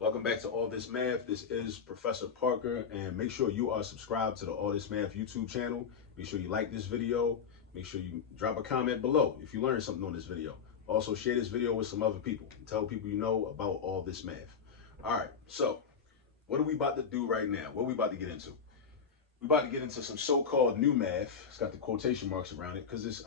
Welcome back to All This Math. This is Professor Parker, and make sure you are subscribed to the All This Math YouTube channel. Make sure you like this video. Make sure you drop a comment below if you learned something on this video. Also, share this video with some other people and tell people you know about All This Math. All right, so what are we about to do right now? What are we about to get into? We're about to get into some so-called new math. It's got the quotation marks around it because it's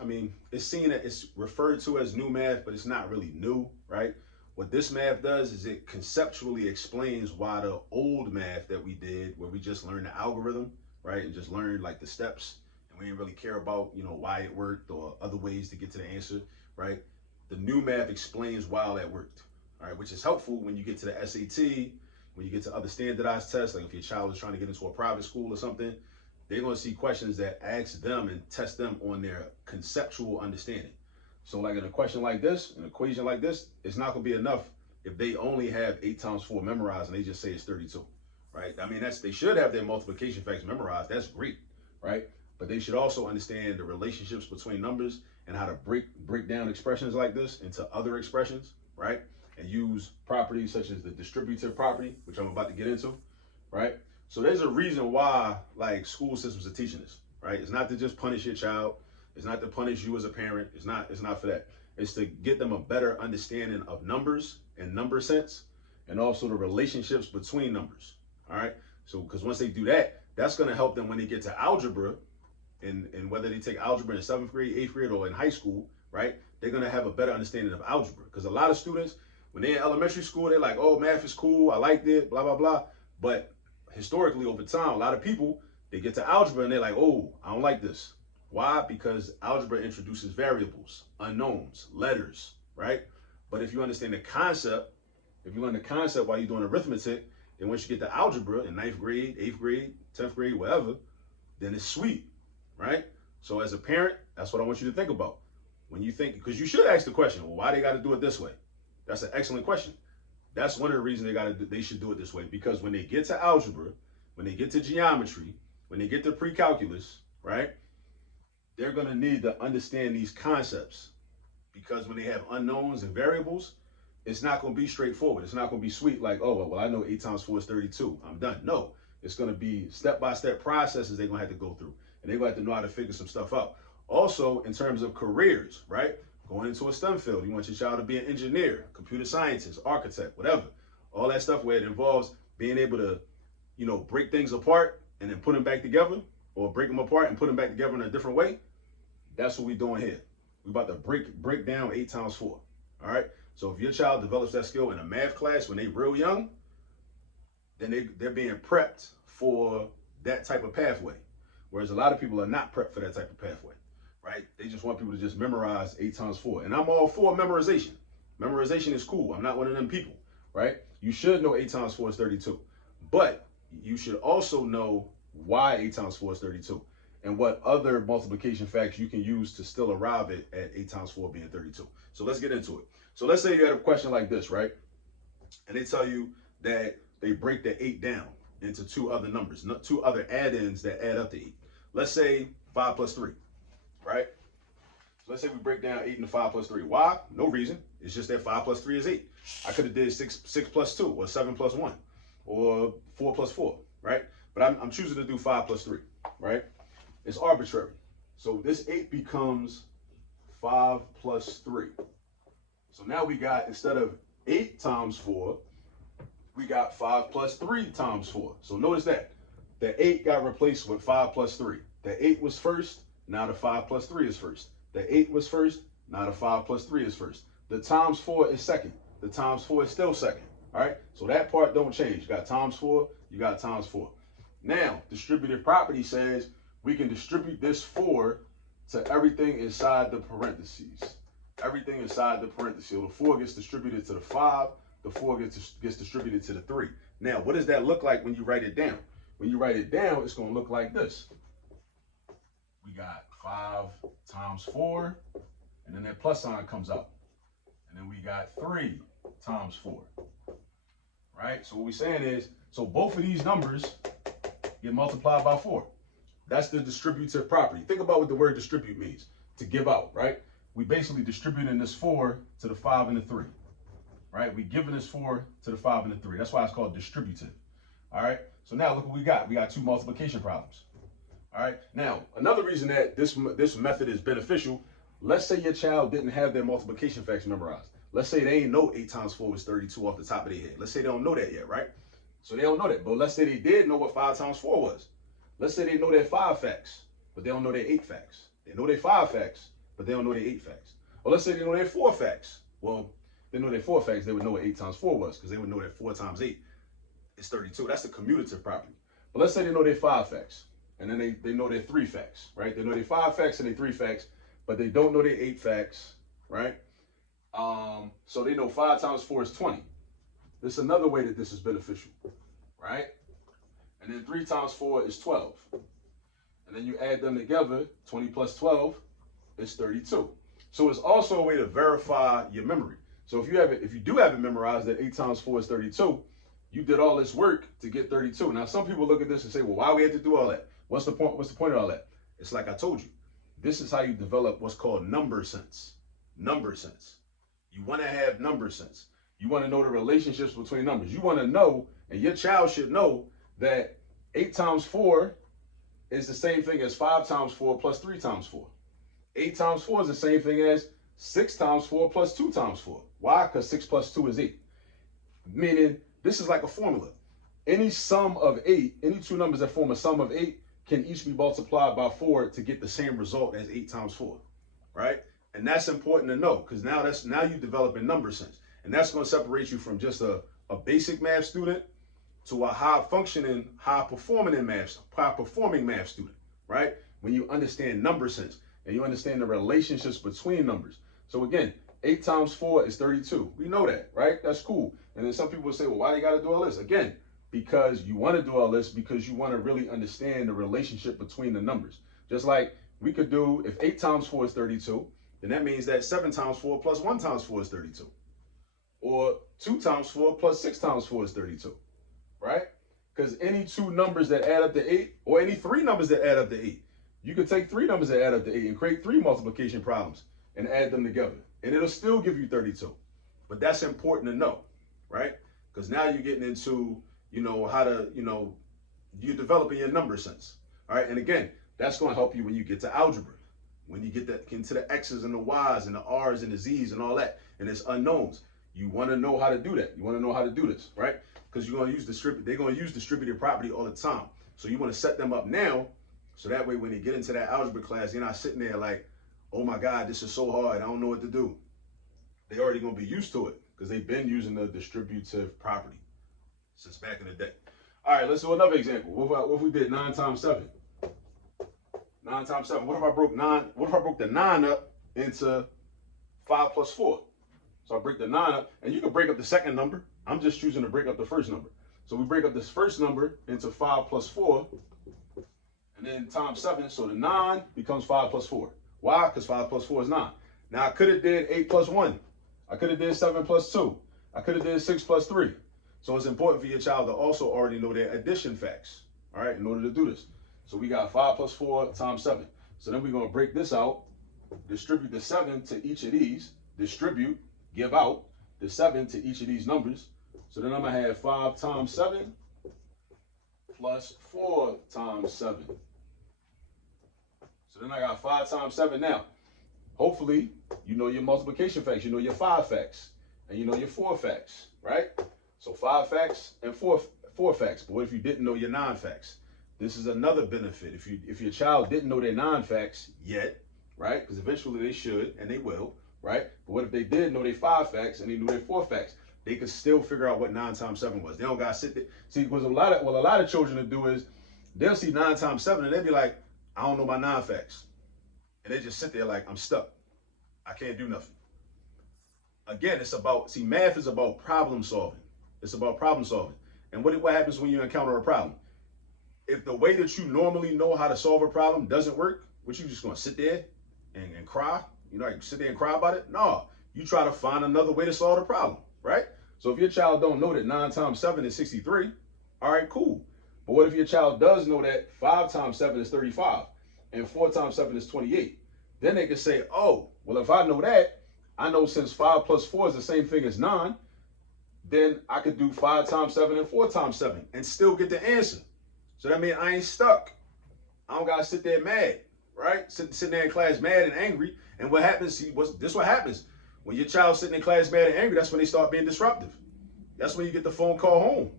seen that it's referred to as new math, but it's not really new, right? What this math does is it conceptually explains why the old math that we did, where we just learned the algorithm, right, and just learned like the steps, and we didn't really care about, why it worked or other ways to get to the answer, right? The new math explains why that worked, all right, which is helpful when you get to the SAT, when you get to other standardized tests, like if your child is trying to get into a private school or something, they're going to see questions that ask them and test them on their conceptual understanding. So like in a question like this, an equation like this, it's not going to be enough if they only have 8 times 4 memorized and they just say it's 32, right? I mean, they should have their multiplication facts memorized. That's great, right? But they should also understand the relationships between numbers and how to break down expressions like this into other expressions, right? And use properties such as the distributive property, which I'm about to get into, right? So there's a reason why like school systems are teaching this, right? It's not to just punish your child. It's not to punish you as a parent. It's not for that. It's to get them a better understanding of numbers and number sense, and also the relationships between numbers. All right. So because once they do that, that's going to help them when they get to algebra, and whether they take algebra in 7th grade, 8th grade, or in high school, right? They're going to have a better understanding of algebra. Because a lot of students, when they're in elementary school, they're like, oh, math is cool. I liked it, blah, blah, blah. But historically, over time, a lot of people, they get to algebra and they're like, oh, I don't like this. Why? Because algebra introduces variables, unknowns, letters, right? But if you understand the concept, if you learn the concept while you're doing arithmetic, then once you get to algebra in 9th grade, 8th grade, 10th grade, whatever, then it's sweet, right? So as a parent, that's what I want you to think about. When you think, because you should ask the question, well, why they got to do it this way? That's an excellent question. That's one of the reasons they should do it this way, because when they get to algebra, when they get to geometry, when they get to pre-calculus, right? They're going to need to understand these concepts, because when they have unknowns and variables, it's not going to be straightforward. It's not going to be sweet like, oh, well, I know 8 times 4 is 32. I'm done. No, it's going to be step-by-step processes they're going to have to go through, and they're going to have to know how to figure some stuff out. Also, in terms of careers, right? Going into a STEM field, you want your child to be an engineer, computer scientist, architect, whatever. All that stuff where it involves being able to, break things apart and then put them back together, or break them apart and put them back together in a different way. That's what we're doing here. We're about to break down 8 times 4. All right. So if your child develops that skill in a math class when they're real young, then they're being prepped for that type of pathway. Whereas a lot of people are not prepped for that type of pathway, right? They just want people to just memorize 8 times 4. And I'm all for memorization. Memorization is cool. I'm not one of them people, right? You should know 8 times 4 is 32. But you should also know why 8 times 4 is 32, and what other multiplication facts you can use to still arrive at 8 times 4 being 32. So let's get into it. So let's say you had a question like this, right? And they tell you that they break the 8 down into 2 other numbers, 2 other add-ins that add up to 8. Let's say 5 plus 3, right? So let's say we break down 8 into 5 plus 3. Why? No reason. It's just that 5 plus 3 is 8. I could have did 6 plus 2, or 7 plus 1, or 4 plus 4, right? But I'm choosing to do 5 plus 3, right? It's arbitrary. So this 8 becomes 5 plus 3. So now we got, instead of 8 times 4, we got 5 plus 3 times 4. So notice that. The 8 got replaced with 5 plus 3. The 8 was first, now the 5 plus 3 is first. The 8 was first, now the 5 plus 3 is first. The times 4 is second. The times 4 is still second. All right? So that part don't change. You got times 4, you got times 4. Now, distributive property says we can distribute this 4 to everything inside the parentheses. Everything inside the parentheses. So the 4 gets distributed to the 5. The 4 gets distributed to the 3. Now, what does that look like when you write it down? When you write it down, it's going to look like this. We got 5 times 4, and then that plus sign comes out. And then we got 3 times 4. Right? So what we're saying is, so both of these numbers get multiplied by 4. That's the distributive property. Think about what the word distribute means. To give out, right? We basically distributing this 4 to the 5 and the 3. right? We're giving this 4 to the 5 and the 3. That's why it's called distributive. All right. So now look what we got. We got 2 multiplication problems. All right. Now, another reason that this method is beneficial, let's say your child didn't have their multiplication facts memorized. Let's say they ain't know 8 times 4 was 32 off the top of their head. Let's say they don't know that yet, right? So they don't know that. But let's say they did know what 5 times 4 was. Let's say they know their 5 facts, but they don't know their 8 facts. They know their 5 facts, but they don't know their 8 facts. Or let's say they know their 4 facts. Well, they know their 4 facts, they would know what 8 times 4 was, because they would know that 4 times 8 is 32. That's the commutative property. But let's say they know their 5 facts, and then they know their 3 facts, right? They know their 5 facts and their 3 facts, but they don't know their 8 facts, right? So they know 5 times 4 is 20. This is another way that this is beneficial, right? And then 3 times 4 is 12. And then you add them together, 20 plus 12 is 32. So it's also a way to verify your memory. So if you do have it memorized that 8 times 4 is 32, you did all this work to get 32. Now, some people look at this and say, well, why we have to do all that? What's the point? What's the point of all that? It's like I told you. This is how you develop what's called number sense. Number sense. You want to have number sense. You want to know the relationships between numbers. You want to know, and your child should know, that 8 times 4 is the same thing as 5 times 4 plus 3 times 4. 8 times 4 is the same thing as 6 times 4 plus 2 times 4. Why? Because 6 plus 2 is 8. Meaning, this is like a formula. Any sum of 8, any 2 numbers that form a sum of 8 can each be multiplied by 4 to get the same result as 8 times 4, right? And that's important to know, because now you develop a number sense. And that's going to separate you from just a basic math student to a high-functioning, high-performing math student, right? When you understand number sense and you understand the relationships between numbers. So again, 8 times 4 is 32. We know that, right? That's cool. And then some people will say, well, why do you got to do all this? Again, because you want to do all this because you want to really understand the relationship between the numbers. Just like we could do, if 8 times 4 is 32, then that means that 7 times 4 plus 1 times 4 is 32. Or 2 times 4 plus 6 times 4 is 32, right? Because any 2 numbers that add up to 8, or any 3 numbers that add up to 8, you could take 3 numbers that add up to 8 and create 3 multiplication problems and add them together. And it'll still give you 32. But that's important to know, right? Because now you're getting into, how to, you're developing your number sense. All right. And again, that's going to help you when you get to algebra, when you get into the X's and the Y's and the R's and the Z's and all that. And it's unknowns. You want to know how to do that. You want to know how to do this, right? Because you're going to use they're going to use distributive property all the time. So you want to set them up now. So that way, when they get into that algebra class, you're not sitting there like, oh my God, this is so hard, I don't know what to do. They're already going to be used to it because they've been using the distributive property since back in the day. All right, let's do another example. What if we did 9 times 7? 9 times 7. What if I broke 9? What if I broke the 9 up into 5 plus 4? So I break the 9 up, and you can break up the second number. I'm just choosing to break up the first number. So we break up this first number into 5 plus 4, and then times 7. So the 9 becomes 5 plus 4. Why? Because 5 plus 4 is 9. Now I could have did 8 plus 1. I could have did 7 plus 2. I could have did 6 plus 3. So it's important for your child to also already know their addition facts, all right, in order to do this. So we got 5 plus 4 times 7. So then we're going to break this out, distribute the 7 to each of these, distribute, give out the 7 to each of these numbers. So then I'm going to have 5 times 7 plus 4 times 7. So then I got 5 times 7 now. Hopefully, you know your multiplication facts, you know your 5 facts, and you know your 4 facts, right? So 5 facts and 4 facts. But what if you didn't know your 9 facts? This is another benefit. If your child didn't know their 9 facts yet, right? Because eventually they should, and they will, right? But what if they did know their 5 facts and they knew their 4 facts? They could still figure out what 9 times 7 was. They don't got to sit there. See, because a lot of children will do is they'll see 9 times 7 and they'll be like, I don't know my 9 facts. And they just sit there like, I'm stuck. I can't do nothing. Again, math is about problem solving. It's about problem solving. And what happens when you encounter a problem? If the way that you normally know how to solve a problem doesn't work, what you just going to sit there and cry? Like sit there and cry about it? No, you try to find another way to solve the problem, right? So if your child don't know that 9 times 7 is 63, all right, cool. But what if your child does know that 5 times 7 is 35 and 4 times 7 is 28? Then they can say, oh, well, if I know that, I know since 5 plus 4 is the same thing as 9, then I could do 5 times 7 and 4 times 7 and still get the answer. So that means I ain't stuck. I don't gotta sit there mad, right? Sitting there in class mad and angry. And what happens? This what happens when your child's sitting in class mad and angry. That's when they start being disruptive. That's when you get the phone call home.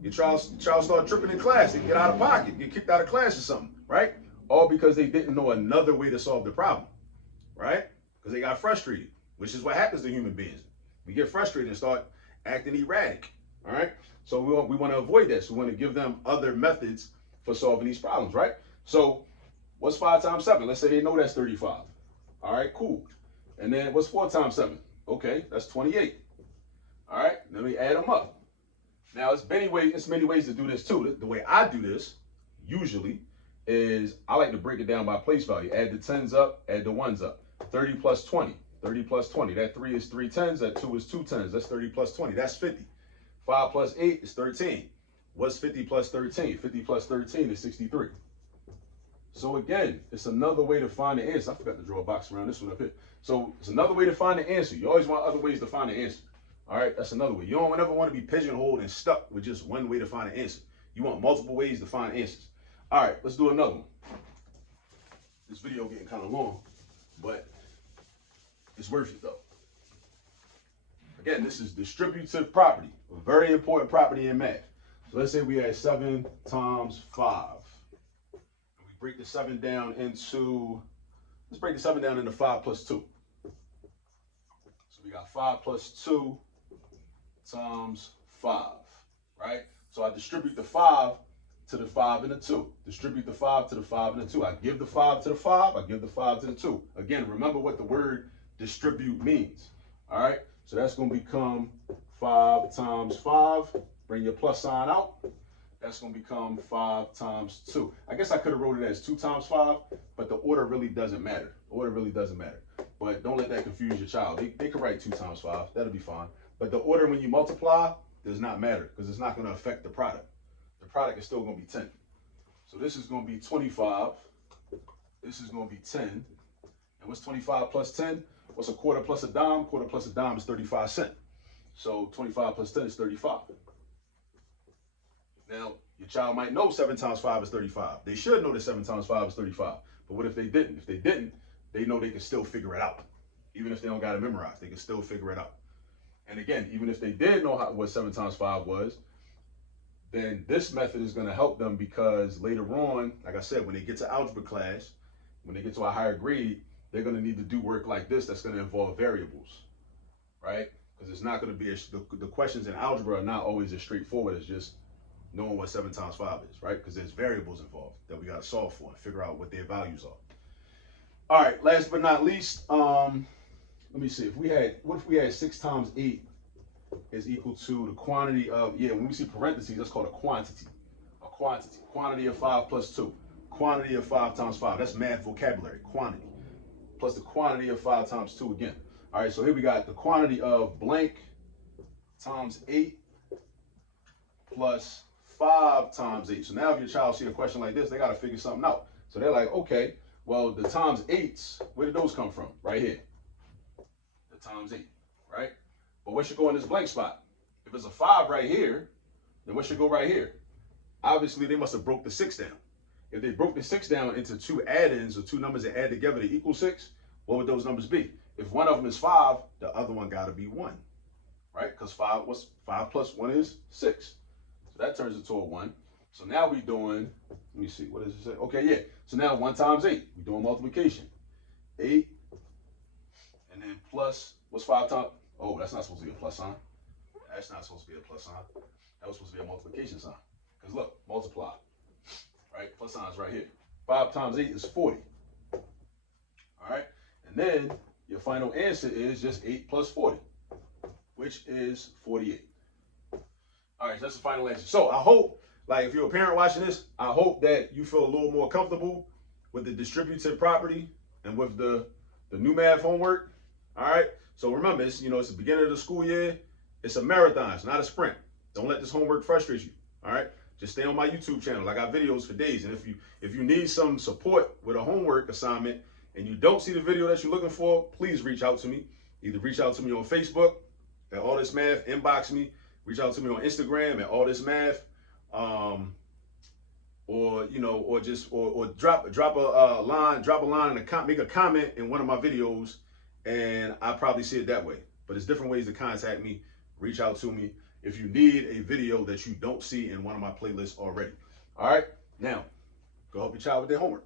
Your child start tripping in class. They get out of pocket, get kicked out of class or something, right? All because they didn't know another way to solve the problem, right? Because they got frustrated, which is what happens to human beings. We get frustrated and start acting erratic, all right? So we want to avoid this. We want to give them other methods for solving these problems, right? So what's 5 times 7? Let's say they know that's 35. All right, cool. And then what's 4 times 7? Okay, that's 28. All right, let me add them up. Now, it's many ways to do this too. The way I do this, usually, is I like to break it down by place value. Add the 10s up, add the 1s up. 30 plus 20. 30 plus 20. That 3 is 3 10s, that 2 is 2 10s. That's 30 plus 20. That's 50. 5 plus 8 is 13. What's 50 plus 13? 50 plus 13 is 63. So again, it's another way to find the answer. I forgot to draw a box around this one up here. So it's another way to find the answer. You always want other ways to find the answer. All right, that's another way. You don't ever want to be pigeonholed and stuck with just one way to find an answer. You want multiple ways to find answers. All right, let's do another one. This video getting kind of long, but it's worth it though. Again, this is distributive property, a very important property in math. So let's say we had 7 times 5. And we break the 7 down into, let's break the 7 down into 5 plus 2. So we got 5 plus 2 times 5, right? So I distribute the 5 to the 5 and the 2. Distribute the 5 to the 5 and the 2. I give the 5 to the 5, I give the 5 to the 2. Again, remember what the word distribute means, all right? So that's going to become 5 times 5. Bring your plus sign out. That's going to become 5 times 2. I guess I could have wrote it as 2 times 5, but the order really doesn't matter. The order really doesn't matter. But don't let that confuse your child. They could write 2 times 5. That'll be fine. But the order when you multiply does not matter because it's not going to affect the product. The product is still going to be 10. So this is going to be 25. This is going to be 10. And what's 25 plus 10? What's a quarter plus a dime? Quarter plus a dime is 35 cents. So 25 plus 10 is 35. Now, your child might know 7 times 5 is 35. They should know that 7 times 5 is 35. But what if they didn't? If they didn't, they know they can still figure it out. Even if they don't got it memorized, they can still figure it out. And again, even if they did know what 7 times 5 was, then this method is going to help them because later on, like I said, when they get to algebra class, when they get to a higher grade, they're going to need to do work like this that's going to involve variables, right? Because it's not going to be, the questions in algebra are not always as straightforward as just knowing what 7 times 5 is, right? Because there's variables involved that we got to solve for and figure out what their values are. All right, last but not least, let me see. What if we had 6 times 8 is equal to the quantity of, when we see parentheses, that's called a quantity. A quantity. Quantity of 5 plus 2. Quantity of 5 times 5. That's math vocabulary. Quantity. Plus the quantity of 5 times 2 again. All right, so here we got the quantity of blank times 8 plus 5 times 8. So now if your child see a question like this, they got to figure something out. So they're like, okay, well, the times 8s, where did those come from? Right here. The times 8, right? But what should go in this blank spot? If it's a 5 right here, then what should go right here? Obviously, they must have broke the 6 down. If they broke the 6 down into 2 add-ins or 2 numbers that add together to equal 6, what would those numbers be? If one of them is 5, the other one got to be 1, right? Because 5 plus 1 is 6. So that turns into a 1. So now we're doing, let me see, what does it say? Okay, yeah. So now 1 times 8, we're doing multiplication. 8, and then plus, what's 5 times? Oh, that's not supposed to be a plus sign. That's not supposed to be a plus sign. That was supposed to be a multiplication sign. Because look, multiply. Right? Plus sign's right here. 5 times 8 is 40. All right? And then your final answer is just 8 plus 40, which is 48. All right, so that's the final answer. So I hope, like if you're a parent watching this, I hope that you feel a little more comfortable with the distributive property and with the new math homework. All right? So remember, it's the beginning of the school year. It's a marathon. It's not a sprint. Don't let this homework frustrate you. All right? Just stay on my YouTube channel. I got videos for days. And if you need some support with a homework assignment and you don't see the video that you're looking for, please reach out to me. Either reach out to me on Facebook. at All This Math. Inbox me. Reach out to me on Instagram at All This Math. Or drop a line in make a comment in one of my videos, and I'll probably see it that way. But there's different ways to contact me. Reach out to me if you need a video that you don't see in one of my playlists already. All right, now go help your child with their homework.